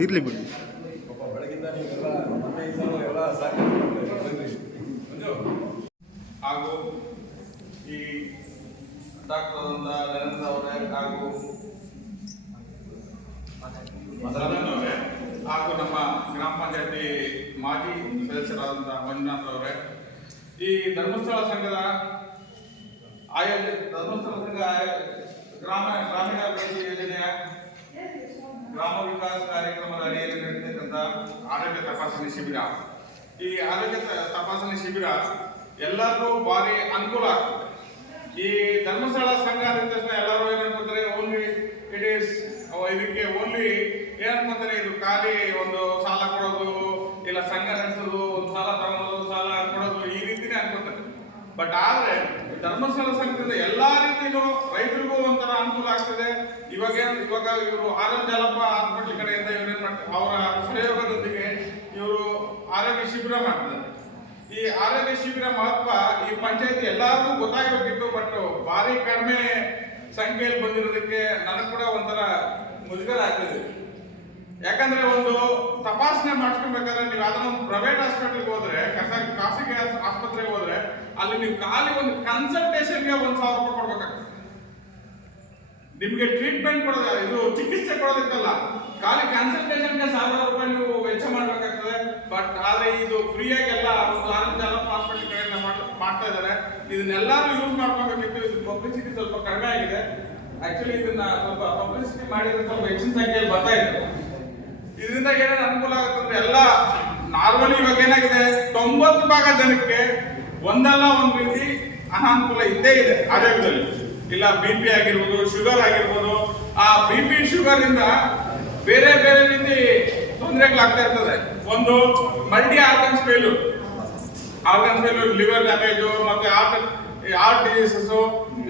ಇರಲಿ ಬಿಡಿ. ಹಾಗೂ ಈ ಡಾಕ್ಟರ್ ನರೇಂದ್ರ ಅವರೇ ಹಾಗೂ ಮದನನ್ ಅವರೇ ಹಾಗೂ ನಮ್ಮ ಗ್ರಾಮ ಪಂಚಾಯತಿ ಮಾಜಿ ಸದಸ್ಯರಾದಂತಹ ಮಂಜುನಾಥ್ ಅವರೇ. ಈ ಧರ್ಮಸ್ಥಳ ಸಂಘದ ಆಯೋಜನೆ, ಧರ್ಮಸ್ಥಳ ಸಂಘ ಗ್ರಾಮ ಗ್ರಾಮೀಣ ಅಭಿವೃದ್ಧಿ ಯೋಜನೆಯ ಗ್ರಾಮ ವಿಕಾಸ ಕಾರ್ಯಕ್ರಮದ ಅಡಿಯಲ್ಲಿ ನಡೆಯತಕ್ಕಂಥ ಆರೋಗ್ಯ ತಪಾಸಣೆ ಶಿಬಿರ. ಈ ಆರೋಗ್ಯ ತಪಾಸಣೆ ಶಿಬಿರ ಎಲ್ಲರಿಗೂ ಭಾರಿ ಅನುಕೂಲ ಆಗ್ತದೆ. ಈ ಧರ್ಮಸ್ಥಳ ಸಂಘ ಅಂದ ತಕ್ಷಣ ಎಲ್ಲರೂ ಏನಂತಾರೆ ಓನ್ಲಿ ಇಟ್ ಈಸ್ ಇದಕ್ಕೆ ಓನ್ಲಿ ಏನಂತಾರೆ ಇದು ಖಾಲಿ ಒಂದು ಸಾಲ ಕೊಡೋದು ಇಲ್ಲ ಸಂಘ ನಡೆಸೋದು ಒಂದು ಸಾಲ ತಗೊಂಡು ಸಾಲ ಕೊಡೋದು ಈ ರೀತಿನೇ ಅನ್ಕೊಂತಾರೆ ಬಟ್ ಆದ್ರೆ, ಧರ್ಮಸ್ಥಳ ಸಂಘದಿಂದ ಎಲ್ಲಾ ರೀತಿಯೂ ರೈತರಿಗೂ ಒಂಥರ ಅನುಕೂಲ ಆಗ್ತದೆ. ಇವಾಗ ಏನು, ಇವಾಗ ಇವರು ಆನಂದ್ ಜಾಲಪ್ಪ ಹಾಸ್ಪಿಟ್ಲ್ ಕಡೆಯಿಂದ ಇವ್ರು ಏನ್ ಮಾಡ್ತಾರೆ ಅವರ ಸಹಯೋಗದೊಂದಿಗೆ ಇವರು ಆರೋಗ್ಯ ಶಿಬಿರ ಮಾಡ್ತಾರೆ. ಈ ಆರೋಗ್ಯ ಶಿಬಿರ ಮಹತ್ವ ಈ ಪಂಚಾಯತಿ ಎಲ್ಲರಿಗೂ ಗೊತ್ತಾಗಬೇಕಿತ್ತು ಬಟ್ ಭಾರಿ ಕಡಿಮೆ ಸಂಖ್ಯೆಯಲ್ಲಿ ಬಂದಿರೋದಕ್ಕೆ ನನಗೆ ಕೂಡ ಒಂಥರ ಮುಜುಗರ ಆಗ್ತದೆ. ಯಾಕಂದ್ರೆ ಒಂದು ತಪಾಸಣೆ ಮಾಡಿಸ್ಕೊಬೇಕಾದ್ರೆ ನೀವು ಯಾವ್ದಾರ ಒಂದು ಪ್ರೈವೇಟ್ ಹಾಸ್ಪಿಟಲ್ಗೆ ಹೋದ್ರೆ ಖಾಸ- ಖಾಸಗಿ ಆಸ್- ಆಸ್ಪತ್ರೆಗೆ ಹೋದ್ರೆ, ಅಲ್ಲಿ ನೀವು ಖಾಲಿ ಒಂದು ಕನ್ಸಲ್ಟೇಷನ್ಗೆ ಒಂದ್ ಸಾವಿರ ರೂಪಾಯಿ ಕೊಡ್ಬೇಕಾಗ್ತದೆ ನಿಮ್ಗೆ ಟ್ರೀಟ್ಮೆಂಟ್ ಕೊಡೋದ, ಇದು ಚಿಕಿತ್ಸೆ ಕೊಡೋದಕ್ಕಲ್ಲ ಖಾಲಿ ಕನ್ಸಲ್ಟೇಷನ್ಗೆ ಸಾವಿರ ರೂಪಾಯಿ ನೀವು ವೆಚ್ಚ ಮಾಡ್ಬೇಕಾಗ್ತದೆ. ಬಟ್ ಆದ್ರೆ ಇದು ಫ್ರೀಯಾಗಿ ಎಲ್ಲ ಒಂದು ಆನಂದ ಹಾಸ್ಪಿಟಲ್ ಕಡೆಯಿಂದ ಮಾಡ್- ಮಾಡ್ತಾ ಇದ್ದಾರೆ. ಇದನ್ನೆಲ್ಲರೂ ಯೂಸ್ ಮಾಡ್ಕೋಬೇಕಿತ್ತು. ಇದು ಪಬ್ಲಿಸಿಟಿ ಸ್ವಲ್ಪ ಕಡಿಮೆ ಆಗಿದೆ. ಆಕ್ಚುಲಿ ಇದನ್ನ ಸ್ವಲ್ಪ ಪಬ್ಲಿಸಿಟಿ ಮಾಡಿದ್ರೆ ಸ್ವಲ್ಪ ಹೆಚ್ಚಿನ ಸಂಖ್ಯೆಯಲ್ಲಿ ಬರ್ತಾ ಇದೆ. ಇದರಿಂದ ಏನೇನು ಅನುಕೂಲ ಆಗುತ್ತೆ ಅಂದ್ರೆ ಎಲ್ಲ ನಾರ್ಮಲಿ ಇವಾಗ ಏನಾಗಿದೆ? ತೊಂಬತ್ತು ಭಾಗ ಜನಕ್ಕೆ ಒಂದಲ್ಲ ಒಂದು ರೀತಿ ಅನಾನುಕೂಲ ಇದ್ದೇ ಇದೆ ಆರೋಗ್ಯದಲ್ಲಿ ಇಲ್ಲ ಬಿ ಪಿ ಆಗಿರ್ಬೋದು ಶುಗರ್ ಆಗಿರ್ಬೋದು. ಆ ಬಿ ಪಿ ಶುಗರ್ ಇಂದ ಬೇರೆ ಬೇರೆ ರೀತಿ ತೊಂದರೆಗಳಾಗ್ತಾ ಇರ್ತದೆ. ಒಂದು, multi organs fail organs fail liver damage ಮತ್ತೆ ಹಾರ್ಟ್ ಹಾರ್ಟ್ ಡಿಸೀಸಸ್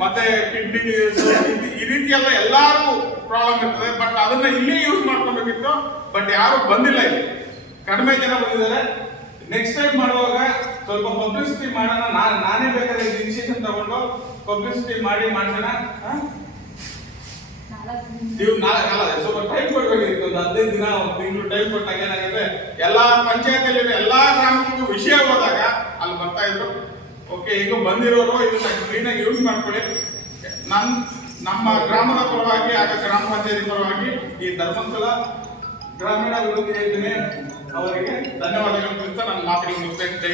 ಮತ್ತೆ ಕಿಡ್ನಿ ಡಿಸೀಸಸ್ ಈ ರೀತಿ ಎಲ್ಲ ಎಲ್ಲಾರು ಪ್ರಾಬ್ಲಮ್ ಇರ್ತದೆ ಬಟ್ ಅದನ್ನ ಇಲ್ಲಿ ಯೂಸ್ ಮಾಡ್ಕೊಬೇಕಿತ್ತು ಬಟ್ ಯಾರು ಬಂದಿಲ್ಲ ಇಲ್ಲಿ. ಕಡಿಮೆ ಜನ ಬಂದಿದ್ದಾರೆ. ನೆಕ್ಸ್ಟ್ ಟೈಮ್ ಮಾಡುವಾಗ ಸ್ವಲ್ಪ ಪಬ್ಲಿಸಿಟಿ ಮಾಡೋಣ. ನಾನು ನಾನೇ ಬೇಕಾದ್ರೆ ಇನಿಷಿಯೇಷನ್ ತಗೊಂಡು ಪಬ್ಲಿಸಿಟಿ ಮಾಡಿ ಹಾ? ನೀವು ನಾಳೆ ಅಲ್ಲ, ಸ್ವಲ್ಪ ಟೈಮ್ ಕೊಡ್ಬೇಕಿತ್ತು. ಒಂದು ಹದಿನೈದು ದಿನ, ಒಂದು ತಿಂಗಳು ಟೈಮ್ ಕೊಟ್ಟಾಗ ಏನಾಗುತ್ತೆ? ಎಲ್ಲಾ ಪಂಚಾಯತಿಯಲ್ಲಿ ಎಲ್ಲಾ ಗ್ರಾಮಕ್ಕೂ ವಿಷಯ ಹೋದಾಗ ಅಲ್ಲಿ ಬರ್ತಾ ಇದ್ರು. ಓಕೆ ಈಗ ಬಂದಿರೋರು ಇದನ್ನ ಕ್ಲೀನಾಗಿ ಯೂಸ್ ಮಾಡ್ಕೊಳ್ಳಿ. ನನ್ ನಮ್ಮ ಗ್ರಾಮದ ಪರವಾಗಿ ಆಗ ಗ್ರಾಮ ಪಂಚಾಯತಿ ಪರವಾಗಿ ಈ ಧರ್ಮಸ್ಥಳ ಗ್ರಾಮೀಣ ಅಭಿವೃದ್ಧಿ ಯೋಜನೆ ಅವರಿಗೆ ಧನ್ಯವಾದಗಳು ತಿಳಿಸ್ತಾ ನನ್ನ ಮಾತುಗಳನ್ನು ಮುಗಿಸ್ತೇನೆ ಜೈ